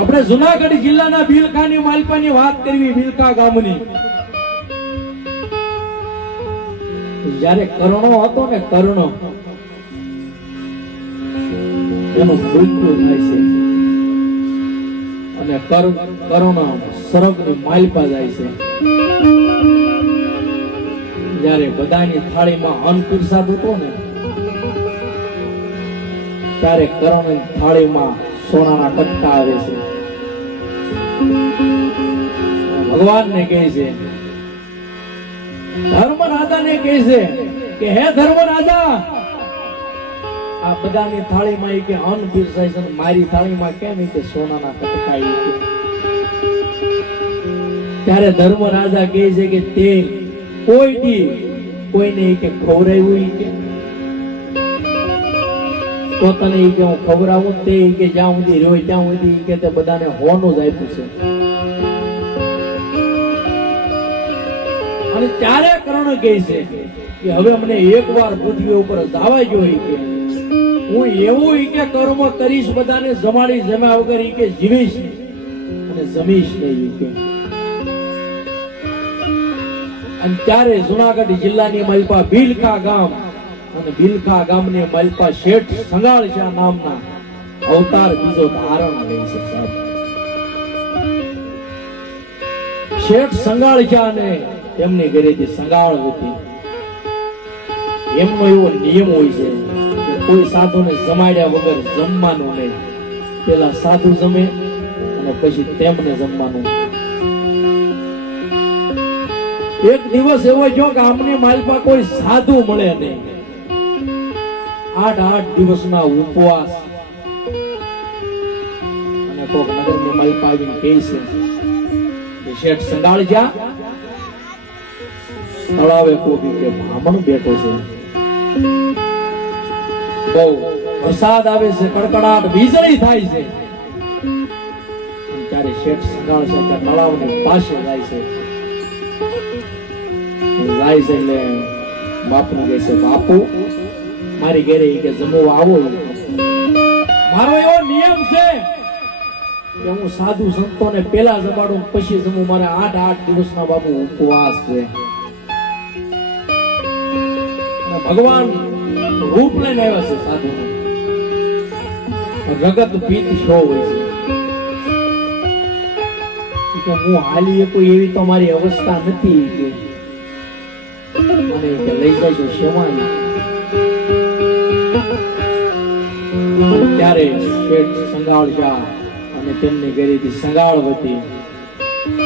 આપણે જુનાગઢ જિલ્લાના ભીલખાની માલપાની વાત કરવી, ભીલખા ગામની. જ્યારે કરણો હતો ને, કરણો એનું મૃત્યુ થાય છે અને કરણો સરગની માલપા જાય છે. જ્યારે બધાની થાળીમાં અન્ન પીરસાતું હતું ને, ત્યારે કરણની થાળીમાં સોનાના કટકા આવે છે. ભગવાનને કહે છે, ધર્મરાજાને કહે છે કે હે ધર્મરાજા, આ બધાની થાળીમાં કે અન્ન પીરસાય છે, મારી થાળીમાં કેમ કે સોનાના કટકા? ત્યારે ધર્મરાજા કહે છે કે તે કોઈને કે ખવડાવ્યું કે તો તને કે હું ખવડાવું, તે કે જ્યાં સુધી રહ્યો ત્યાં સુધી કે તે બધાને હોનું જ આપ્યું છે. અને ત્યારે કર્ણ કહે છે કે હવે અમને એકવાર પૃથ્વી ઉપર જવા જોઈએ કે હું એવું કે કર્મ કરીશ, બધાને જમાડી જમ્યા વગર કે જીવીશ અને જમીશ નહીં કે. અને ત્યારે જુનાગઢ જિલ્લાની માલપા ભીલખા ગામ અને ભીલખા ગામની માલપા શેઠ સંગાળશા નામના અવતાર બીજો ધારણ લે છે. શેઠ સંગાળશા ને તેમની ઘરેથી સંગાળ હતી. એમનો એવો નિયમ હોય છે કે કોઈ સાધુને જમાડ્યા વગર જમવાનું નહીં. પેલા સાધુ જમે અને પછી તેમને જમવાનું. એક દિવસ એવો જો ગામની માલપા કોઈ સાધુ મળે નહીં. 8 દિવસના ઉપવાસ. અને કોક નગરની માલપા આવીને કહે છે કે શેઠ સંગાળજા, તળાવે કોઈ કે બ્રાહ્મણ બેઠો છે, બહુ વરસાદ આવે છે, કડકડાટ વીજળી થાય છે. ત્યારે શેઠ સંગાળજા તળાવની પાસે જાય છે. એટલે બાપુ કહે છે, બાપુ મારી ઘરે કે જમવા આવો. મારો એવો નિયમ છે કે હું સાધુ સંતોને પેલા જમાડું પછી જમું. મારે 8 દિવસના બાપુ ઉપવાસ છે. ભગવાન રૂપ લઈને આવ્યા છે સાધુ. જગત પીત શો હોય છે કે હું હાલી કોઈ એવી તો મારી અવસ્થા નથી કે મને લઈ જજો સેવાની. ત્યારે શેઠ સંગાળશા અને તેમની ઘરેથી સંગાળવતી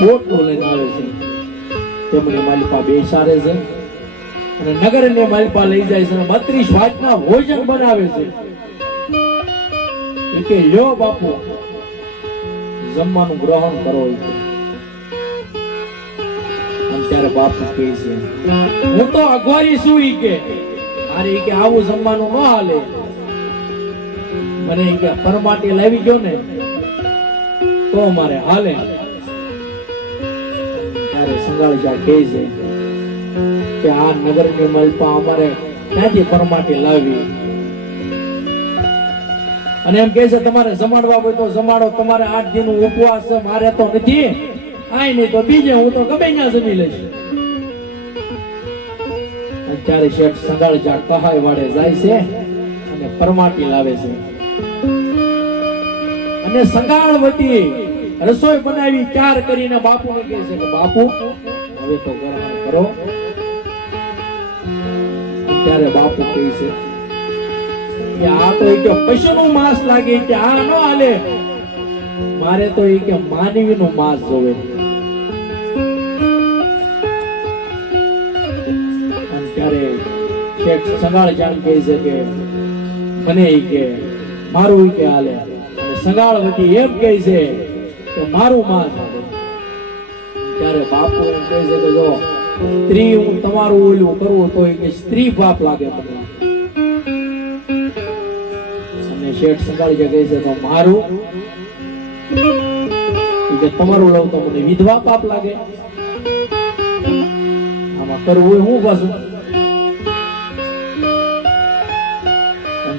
પોટલું લઈને આવે છે. તેમની માલપા બેસાડે છે અને નગરની માલપા લઈ જાય છે. 32 વાતના ભોજન બનાવે છે. કે લ્યો બાપુ, જમવાનું ગ્રહણ કરો. ત્યારે બાપુ કહે છે, હું તો અગવારી છું કે અરે કે આવું જમવાનું ન હાલે. મને કે પરમાટી લાવી ગયો ને તો મારે હાલે. ત્યારે સંગાળશા કહે છે કે આ નગરની માલપા અમારે ક્યાંથી પરમાટી લાવી? અને એમ કહે છે તમારે જમાડવા હોય તો જમાડો, તમારે 8 દિનનું ઉપવાસ છે, મારે તો નથી. આય નહીં તો બીજે હું તો ગમે ના જમી લઈશ. ત્યારે શેઠ સંગાળશા કહાય વાડે જાય છે અને પરમાટી લાવે છે. અને સંગાળવતી રસોઈ બનાવી ચાર કરીને બાપુને કહે છે કે બાપુ હવે તો ગ્રહણ કરો. ત્યારે બાપુ કહે છે કે આ તો એક પશુનું માંસ લાગે કે આ ન હાલે, મારે તો એક માનવીનું માંસ જોવે. ત્યારે શેઠ સંગાળશા કહે છે કે મને કે મારું કે હાલે. અને સંગાળવતી એમ કહે છે કે મારું માંસ હાલે. ત્યારે બાપુ એમ કહે છે કે જો સ્ત્રી હું તમારું ઓલું કરવું તો કે સ્ત્રી પાપ લાગે મને. અને શેઠ સંગાળશા કહે છે તો મારું કે તમારું લઉં તો મને વિધવા પાપ લાગે. આમાં કરવું હું પાછું.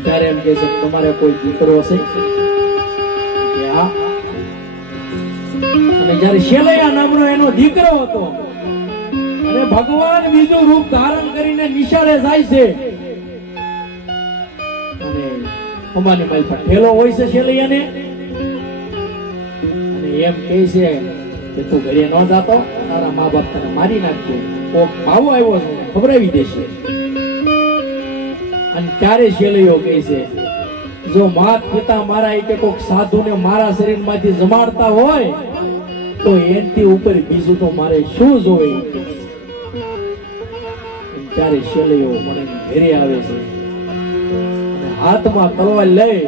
ત્યારે એમ કે છે તમારે કોઈ દીકરો હશે કે હા? અને જ્યારે શેલૈયા નામનો એનો દીકરો હતો અને ભગવાન બીજું રૂપ ધારણ કરીને નિશાળે જાય છે અને અમારી મારી પર ઠેલો હોય છે શેલૈયાને અને એમ કહે છે કે તું ઘરે ન જાતો, તારા મા બાપ તને મારી નાખશે, કોક ભાવો આવ્યો છે ખબરાવી દેશે. અને ત્યારે શેલૈયો કહે છે જો માત પિતા મારા કે કોક સાધુને મારા શરીરમાંથી જમાડતા હોય તો એનથી ઉપર બીજું તો મારે શું જોવે. ત્યારે શેલૈયો મને ઘરે આવે છે અને હાથમાં તલવાર લઈ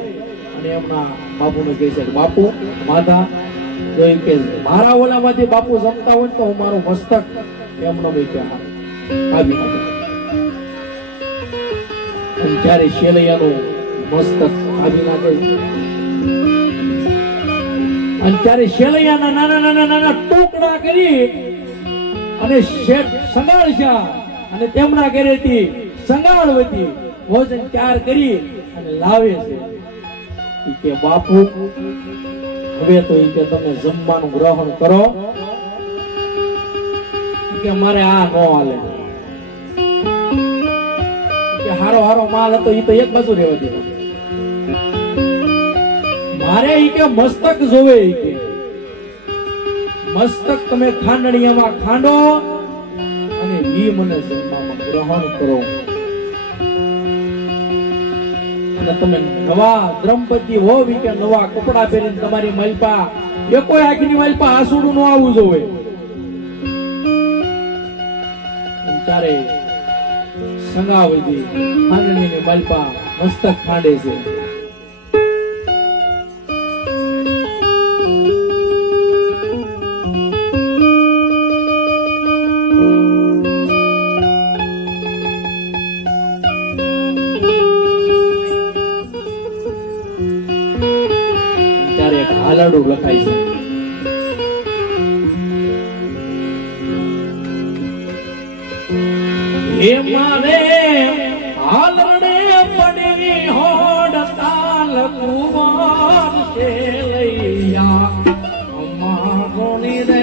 અને એમના બાપુને કહે છે બાપુ માતા તો એ કે મારા ઓલામાંથી બાપુ જમતા હોય તો હું મારું મસ્તક એમનો કાપી નાખું. અને ત્યારે શેલૈયાનું મસ્તક કાપી નાખે અને ત્યારે શેલૈયાના નાના નાના નાના ટુકડા કરી અને શેઠ સંગાળશા અને તેમના ઘરેથી સંગાળવતી ભોજન તૈયાર કરી અને લાવે છે. કે બાપુ હવે તો એ કે તમે જમવાનું ગ્રહણ કરો, કે મારે આ ન હાલે, કે હારો હારો માલ હતો એ તો એક બાજુ રહેવા દે, મારે ઈ કે મસ્તક જોવે. ઈ કે મસ્તક તમે ખાંડણીયામાં ખાંડો અને ઈ મને જમવામાં ગ્રહણ કરો. અને તમે નવા દ્રૌપદી હોવ કે નવા કપડા પહેરીને તમારી માલપા એ કોઈ આગની માલપા આસુડું ન આવવું જોઈએ. ત્યારે સંગાવતી ખાંડણીની માલપા મસ્તક ખાંડે છે. હાલડું લખાય છે હે મારે હાલડે પડવી હોડ તાલ કુમાર શેલૈયા અમારોની રે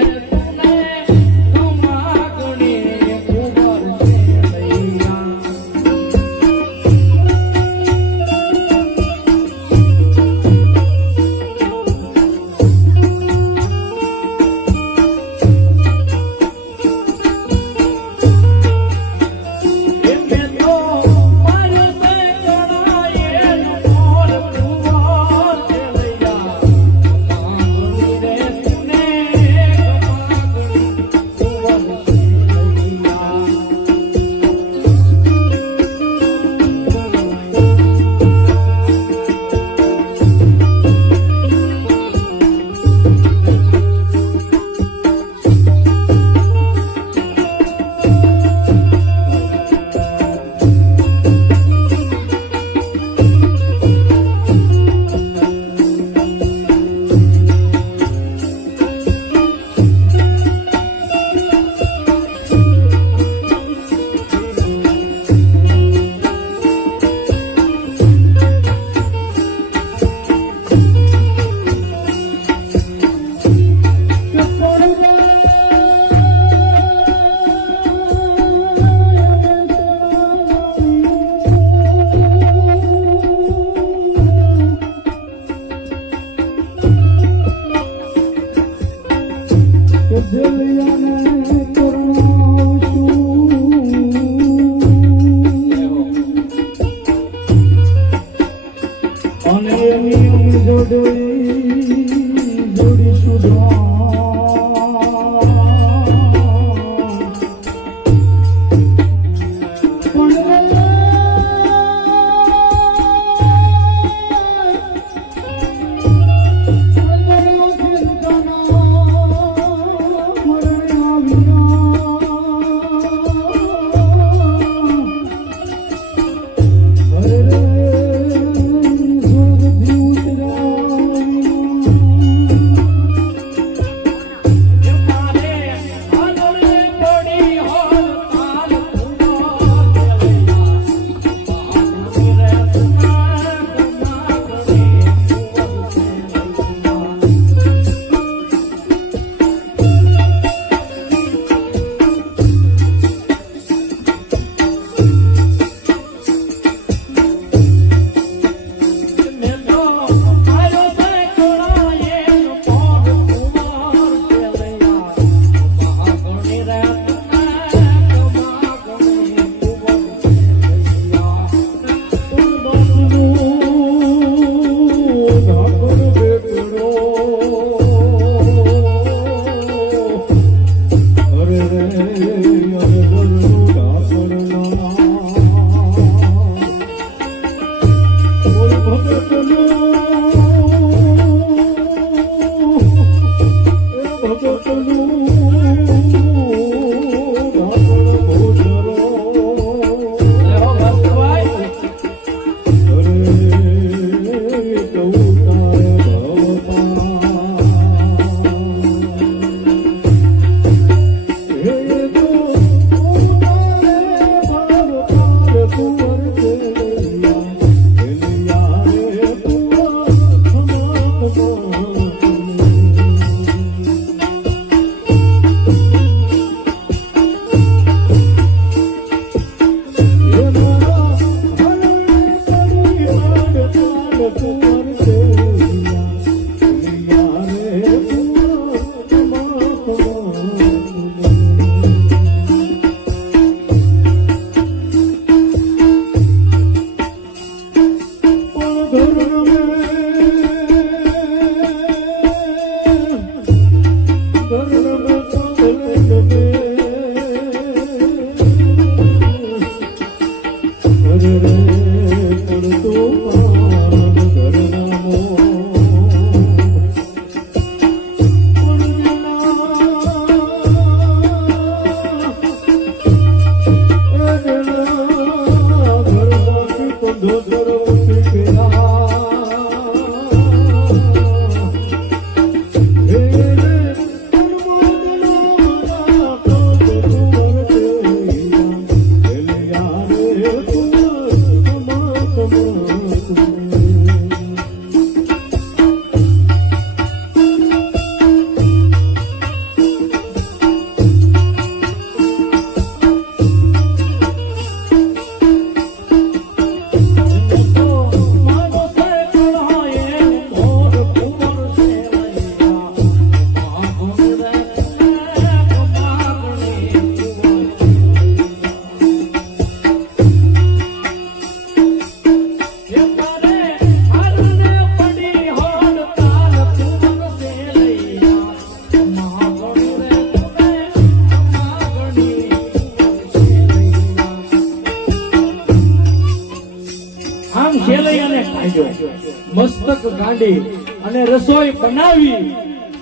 મસ્તક ગાંડી અને રસોઈ બનાવી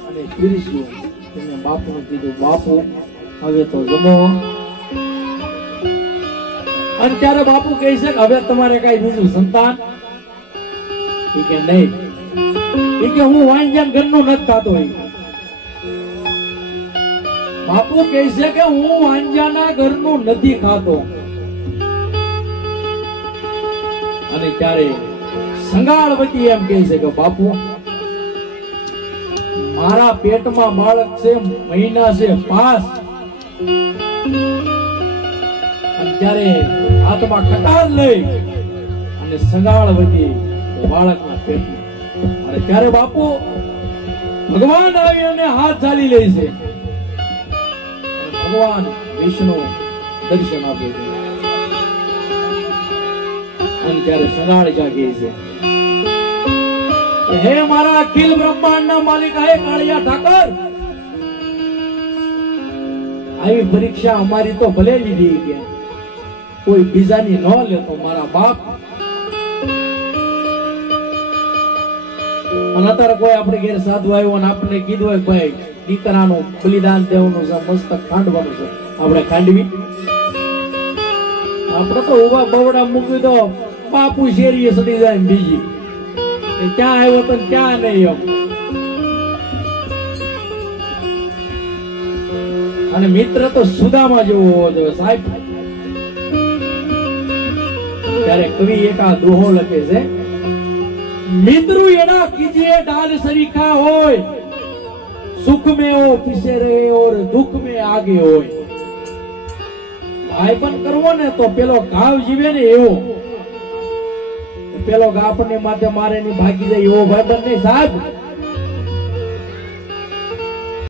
અને પીરસ્યું. એને બાપુને કીધું, બાપુ હવે તો જમો. અને ત્યારે બાપુ કહે છે કે હવે તમારે કઈ બીજું સંતાન? એ કે નહીં, એ કે હું વાંજ્યા ઘરનું નથી થતો. બાપુ કહે છે કે હું વાંજ્યાના ઘરનું નથી ખાતો. અને ત્યારે સંગાળવતી એમ કહે છે કે બાપુ મારા પેટમાં બાળક છે, મહિના છે 5. અને ત્યારે હાથમાં કટાર લઈ અને સંગાળવતી બાળકના પેટમાં. અને ત્યારે બાપુ ભગવાન આવી અને હાથ ચાલી લે છે. ભગવાન વિષ્ણુ દર્શન આપે છે. અને ત્યારે સંગાળ જાગે છે, હે મારા અખિલ બ્રહ્માંડ ના માલિક, હે કાળિયા ઠાકર, આવી પરીક્ષા અમારી તો ભલે લીધી કે કોઈ બીજાની ન લેતો મારા બાપ. અને અત્યારે કોઈ આપણે ઘેર સાધુ આવ્યો અને આપણે કીધું હોય ભાઈ દીકરાનું બલિદાન દેવાનું છે, મસ્તક ખાંડવાનું છે, આપણે ખાંડવી? આપણે તો ઉભા બવડા મૂકી દો, બાપુ શેરીએ સડી જાય બીજી ક્યાં આવ્યો તો ક્યાં નહીં એમ. અને મિત્ર તો સુદામા જેવો હોવો જોઈએ સાહેબ. ત્યારે કવિ એક આ દોહો લખે છે, મિત્ર એના કીજીએ ડાલ સરીખા હોય, સુખ में वो पीछे रहे और दुख में आगे હોય. ભાઈ પણ કરવો ને તો પેલો ઘાવ જીવે ને એવો, પેલો ઘા આપણને માથે મારે ની ભાગી જાય એવો ભાઈ બંધ નહીં સાહેબ.